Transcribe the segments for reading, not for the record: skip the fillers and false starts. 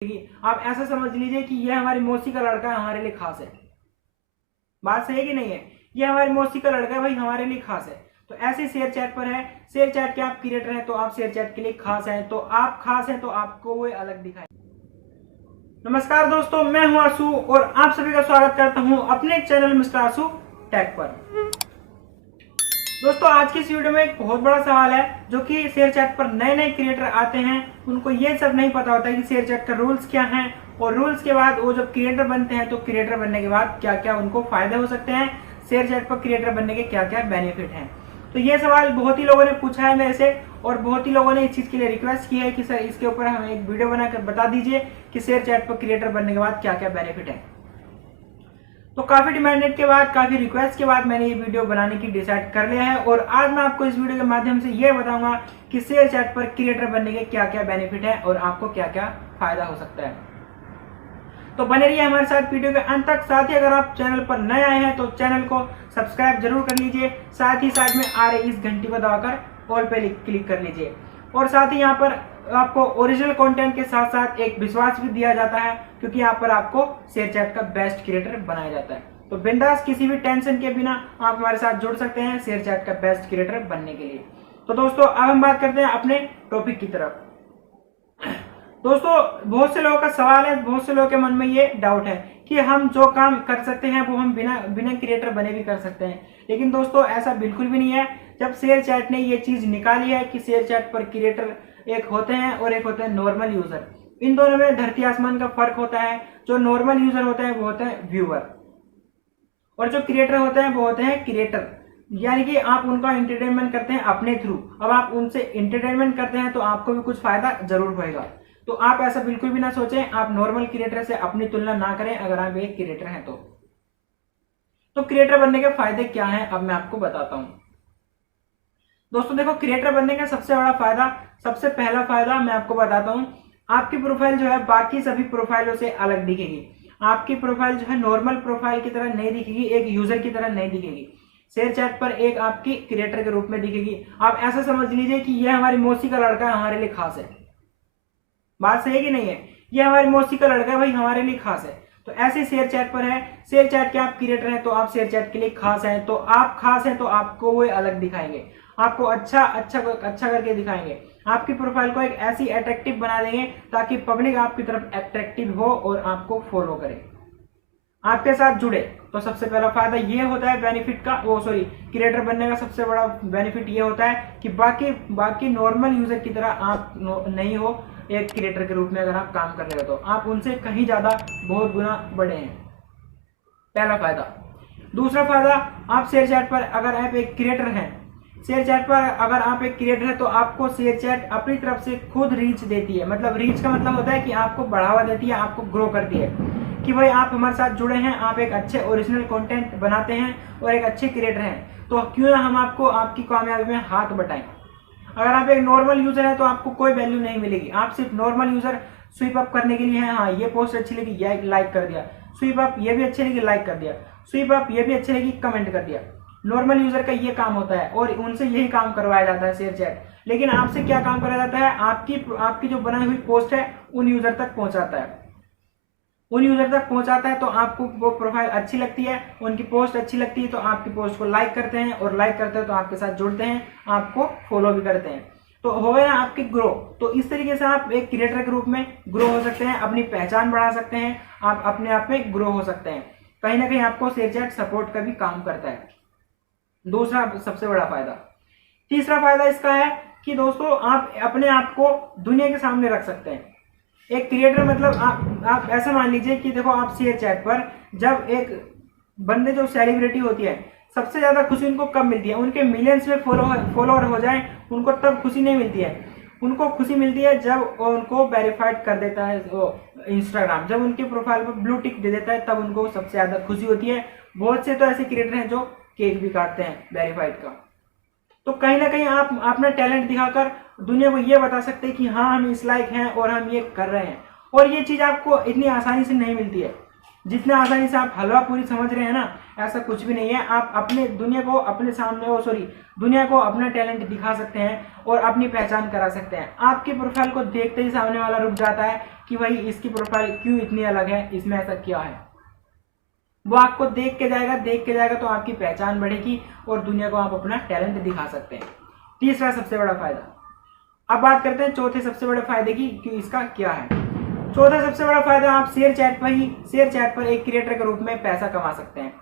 आप ऐसा समझ लीजिए कि यह हमारी मौसी का लड़का हमारे लिए खास है। बात सही है कि नहीं है? ये हमारी मौसी का लड़का भाई हमारे लिए खास है। तो ऐसे शेयर चैट पर है, शेयर चैट के आप क्रिएटर हैं तो आप शेयर चैट के लिए खास हैं, तो आप खास हैं तो आपको वो अलग दिखाए। नमस्कार दोस्तों, मैं हूं आशु और आप सभी का स्वागत करता हूं अपने चैनल मिस्टर आशु टेक पर। दोस्तों आज की इस वीडियो में एक बहुत बड़ा सवाल है जो कि शेयर चैट पर नए नए क्रिएटर आते हैं, उनको ये सब नहीं पता होता है कि शेयर चैट का रूल्स क्या हैं और रूल्स के बाद वो जब क्रिएटर बनते हैं तो क्रिएटर बनने के बाद क्या क्या उनको फायदे हो सकते हैं, शेयर चैट पर क्रिएटर बनने के क्या क्या बेनिफिट हैं। तो ये सवाल बहुत ही लोगों ने पूछा है मेरे से और बहुत ही लोगों ने इस चीज के लिए रिक्वेस्ट की है कि सर इसके ऊपर हमें एक वीडियो बनाकर बता दीजिए कि शेयर चैट पर क्रिएटर बनने के बाद क्या क्या बेनिफिट है। तो काफी डिमांडेड के बाद, काफी रिक्वेस्ट के बाद मैंने ये वीडियो बनाने की डिसाइड कर लिया है और आज मैं आपको इस वीडियो के माध्यम से ये बताऊंगा कि शेयर चैट पर क्रिएटर बनने के क्या क्या बेनिफिट है और आपको क्या क्या फायदा हो सकता है। तो बने रहिए हमारे साथ वीडियो के अंत तक। साथ ही अगर आप चैनल पर नए आए हैं तो चैनल को सब्सक्राइब जरूर कर लीजिए, साथ ही साइड में आ रही इस घंटी को दबाकर ऑल पे क्लिक कर लीजिए और साथ ही यहाँ पर आपको ओरिजिनल कंटेंट के साथ साथ एक विश्वास भी दिया जाता है क्योंकि यहाँ पर आपको शेयर चैट का बेस्ट क्रिएटर बनाया जाता है। तो बिंदास किसी भी टेंशन के बिना आप हमारे साथ जुड़ सकते हैं शेयर चैट का बेस्ट क्रिएटर बनने के लिए। तो दोस्तों अब हम बात करते हैं अपने टॉपिक की तरफ। दोस्तों बहुत से लोगों का सवाल है, बहुत से लोगों के मन में ये डाउट है कि हम जो काम कर सकते हैं वो हम बिना क्रिएटर बने भी कर सकते हैं, लेकिन दोस्तों ऐसा बिल्कुल भी नहीं है। जब शेयर चैट ने ये चीज निकाली है कि शेयर चैट पर क्रिएटर एक होते हैं और एक होते हैं नॉर्मल यूजर, इन दोनों में धरती आसमान का फर्क होता है। जो नॉर्मल यूजर होते हैं वो होते हैं व्यूअर और जो क्रिएटर होते हैं वो होते हैं क्रिएटर, यानी कि आप उनका एंटरटेनमेंट करते हैं अपने थ्रू। अब आप उनसे एंटरटेनमेंट करते हैं तो आपको भी कुछ फायदा जरूर होगा। तो आप ऐसा बिल्कुल भी ना सोचें, आप नॉर्मल क्रिएटर से अपनी तुलना ना करें अगर आप एक क्रिएटर हैं तो क्रिएटर बनने के फायदे क्या हैं अब मैं आपको बताता हूं। दोस्तों देखो, क्रिएटर बनने का सबसे बड़ा फायदा, सबसे पहला फायदा मैं आपको बताता हूं, आपकी प्रोफाइल जो है बाकी सभी प्रोफाइलों से अलग दिखेगी। आपकी प्रोफाइल जो है नॉर्मल प्रोफाइल की तरह नहीं दिखेगी, एक यूजर की तरह नहीं दिखेगी। शेयर चैट पर एक आपकी क्रिएटर के रूप में दिखेगी। आप ऐसा समझ लीजिए कि यह हमारी मौसी का लड़का हमारे लिए खास है। बात सही है कि नहीं है? ये हमारी मौसी का लड़का भाई हमारे लिए खास है। तो ऐसे शेयर चैट पर है, शेयर चैट के आप क्रिएटर हैं तो आप शेयर चैट के लिए खास हैं, तो आप खास हैं तो आपको वो अलग दिखाएंगे, आपको अच्छा करके दिखाएंगे, आपकी प्रोफाइल को एक ऐसी अट्रैक्टिव बना देंगे ताकि पब्लिक आपकी तरफ अट्रैक्टिव हो और आपको फॉलो करे, आपके साथ जुड़े। तो सबसे पहला फायदा ये होता है बेनिफिट का, क्रिएटर बनने का सबसे बड़ा बेनिफिट ये होता है कि बाकी नॉर्मल यूजर की तरह आप नहीं हो। एक क्रिएटर के रूप में अगर आप काम कर रहे हो तो आप उनसे कहीं ज्यादा बहुत गुना बड़े हैं, पहला फायदा। दूसरा फायदा, आप शेयर चैट पर अगर आप एक क्रिएटर हैं, शेयर चैट पर अगर आप एक क्रिएटर है तो आपको शेयर चैट अपनी तरफ से खुद रीच देती है। मतलब रीच का मतलब होता है कि आपको बढ़ावा देती है, आपको ग्रो करती है कि भाई आप हमारे साथ जुड़े हैं, आप एक अच्छे ओरिजिनल कंटेंट बनाते हैं और एक अच्छे क्रिएटर हैं, तो क्यों ना हम आपको आपकी कामयाबी में हाथ बटाएं। अगर आप एक नॉर्मल यूजर है तो आपको कोई वैल्यू नहीं मिलेगी। आप सिर्फ नॉर्मल यूजर स्वीप अप करने के लिए है, हाँ ये पोस्ट अच्छी लगी लाइक कर दिया, स्वीप अप ये भी अच्छी लगी लाइक कर दिया, स्वीप अप ये भी अच्छी लगी कमेंट कर दिया। नॉर्मल यूजर का ये काम होता है और उनसे यही काम करवाया जाता है शेयर चैट। लेकिन आपसे क्या काम कराया जाता है, आपकी जो बनाई हुई पोस्ट है उन यूजर तक पहुंचाता है, उन यूजर तक पहुंचाता है। तो आपको वो प्रोफाइल अच्छी लगती है, उनकी पोस्ट अच्छी लगती है तो आपकी पोस्ट को लाइक करते हैं और लाइक करते हैं तो आपके साथ जुड़ते हैं, आपको फॉलो भी करते हैं, तो हो गया आपकी ग्रो। तो इस तरीके से आप एक क्रिएटर के रूप में ग्रो हो सकते हैं, अपनी पहचान बढ़ा सकते हैं, आप अपने आप में ग्रो हो सकते हैं। कहीं ना कहीं आपको शेयर चैट सपोर्ट का भी काम करता है, दूसरा सबसे बड़ा फायदा। तीसरा फायदा इसका है कि दोस्तों आप अपने आप को दुनिया के सामने रख सकते हैं। एक क्रिएटर मतलब आप ऐसा मान लीजिए कि देखो, आप शेयर चैट पर जब एक बंदे जो सेलिब्रिटी होती है, सबसे ज्यादा खुशी उनको कब मिलती है, उनके मिलियंस में फॉलोअर हो जाए, उनको तब खुशी नहीं मिलती है। उनको खुशी मिलती है जब उनको वेरीफाइड कर देता है वो इंस्टाग्राम, जब उनके प्रोफाइल पर ब्लू टिक दे देता है तब उनको सबसे ज्यादा खुशी होती है। बहुत से तो ऐसे क्रिएटर हैं जो केक भी काटते हैं वेरीफाइड का। तो कहीं ना कहीं आप अपना टैलेंट दिखाकर दुनिया को ये बता सकते हैं कि हाँ हम इस लायक हैं और हम ये कर रहे हैं। और ये चीज आपको इतनी आसानी से नहीं मिलती है जितना आसानी से आप हलवा पूरी समझ रहे हैं ना, ऐसा कुछ भी नहीं है। आप अपने दुनिया को अपने सामने दुनिया को अपना टैलेंट दिखा सकते हैं और अपनी पहचान करा सकते हैं। आपकी प्रोफाइल को देखते ही सामने वाला रुक जाता है कि भाई इसकी प्रोफाइल क्यों इतनी अलग है, इसमें ऐसा क्या है। वो आपको देख के जाएगा तो आपकी पहचान बढ़ेगी और दुनिया को आप अपना टैलेंट दिखा सकते हैं। तीसरा सबसे बड़ा फायदा। अब बात करते हैं चौथे सबसे बड़े फायदे की कि इसका क्या है। चौथा सबसे बड़ा फायदा, आप शेयर चैट पर एक क्रिएटर के रूप में पैसा कमा सकते हैं।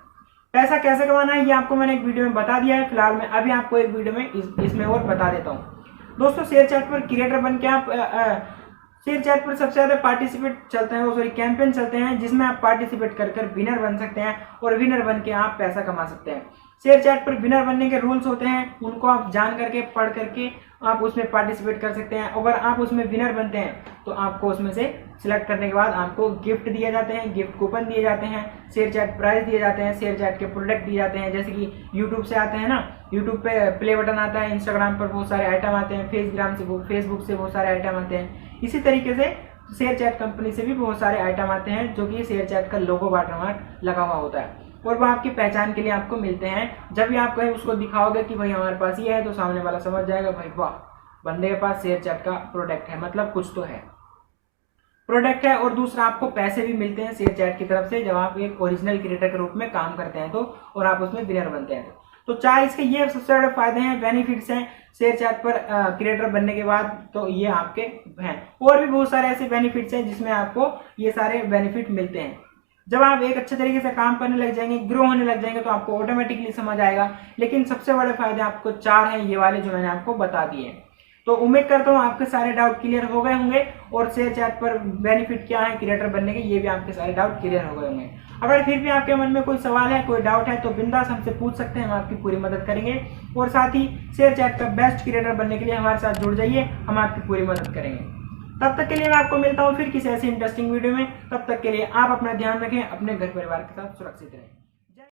पैसा कैसे कमाना है ये आपको मैंने एक वीडियो में बता दिया है। फिलहाल मैं अभी आपको एक वीडियो में इसमें और बता देता हूँ। दोस्तों शेयर चैट पर क्रिएटर बन के आप शेयर चैट पर सबसे ज्यादा पार्टिसिपेट चलते हैं, सॉरी कैंपेन चलते हैं, जिसमें आप पार्टिसिपेट कर विनर बन सकते हैं और विनर बन के आप पैसा कमा सकते हैं। शेयर चैट पर विनर बनने के रूल्स होते हैं, उनको आप जान करके पढ़ करके आप उसमें पार्टिसिपेट कर सकते हैं। अगर आप उसमें विनर बनते हैं तो आपको उसमें से सिलेक्ट करने के बाद आपको गिफ्ट दिए जाते हैं, गिफ्ट कूपन दिए जाते हैं, शेयर चैट प्राइज दिए जाते हैं, शेयर चैट के प्रोडक्ट दिए जाते हैं। जैसे कि यूट्यूब से आते हैं ना, यूट्यूब पे प्ले बटन आता है, इंस्टाग्राम पर बहुत सारे आइटम आते हैं, फेसबुक से बहुत सारे आइटम आते हैं। इसी तरीके से शेयर चैट कंपनी से भी बहुत सारे आइटम आते हैं जो कि शेयर चैट का लोगो वाटरमार्क लगा हुआ होता है और वो आपकी पहचान के लिए आपको मिलते हैं। जब भी आप कहीं उसको दिखाओगे कि भाई हमारे पास ये है तो सामने वाला समझ जाएगा भाई वाह, बंदे के पास शेयर चैट का प्रोडक्ट है, मतलब कुछ तो है, प्रोडक्ट है। और दूसरा आपको पैसे भी मिलते हैं शेयर चैट की तरफ से जब आप एक ओरिजिनल क्रिएटर के रूप में काम करते हैं तो, और आप उसमें विनर बनते हैं तो चार इसके ये सबसे बड़े फायदे हैं, बेनिफिट्स हैं शेयर चैट पर क्रिएटर बनने के बाद। तो ये आपके हैं, और भी बहुत सारे ऐसे बेनिफिट्स हैं जिसमें आपको ये सारे बेनिफिट मिलते हैं। जब आप एक अच्छे तरीके से काम करने लग जाएंगे, ग्रो होने लग जाएंगे तो आपको ऑटोमेटिकली समझ आएगा। लेकिन सबसे बड़े फायदे आपको 4 हैं, ये वाले जो मैंने आपको बता दिए। तो उम्मीद करता हूँ आपके सारे डाउट क्लियर हो गए होंगे और शेयर चैट पर बेनिफिट क्या है क्रिएटर बनने के, ये भी आपके सारे डाउट क्लियर हो गए होंगे। अगर फिर भी आपके मन में कोई सवाल है, कोई डाउट है तो बिंदास हमसे पूछ सकते हैं, हम आपकी पूरी मदद करेंगे। और साथ ही शेयर चैट का बेस्ट क्रिएटर बनने के लिए हमारे साथ जुड़ जाइए, हम आपकी पूरी मदद करेंगे। तब तक के लिए मैं आपको मिलता हूँ फिर किसी ऐसी इंटरेस्टिंग वीडियो में। तब तक के लिए आप अपना ध्यान रखें, अपने घर परिवार के साथ सुरक्षित रहें।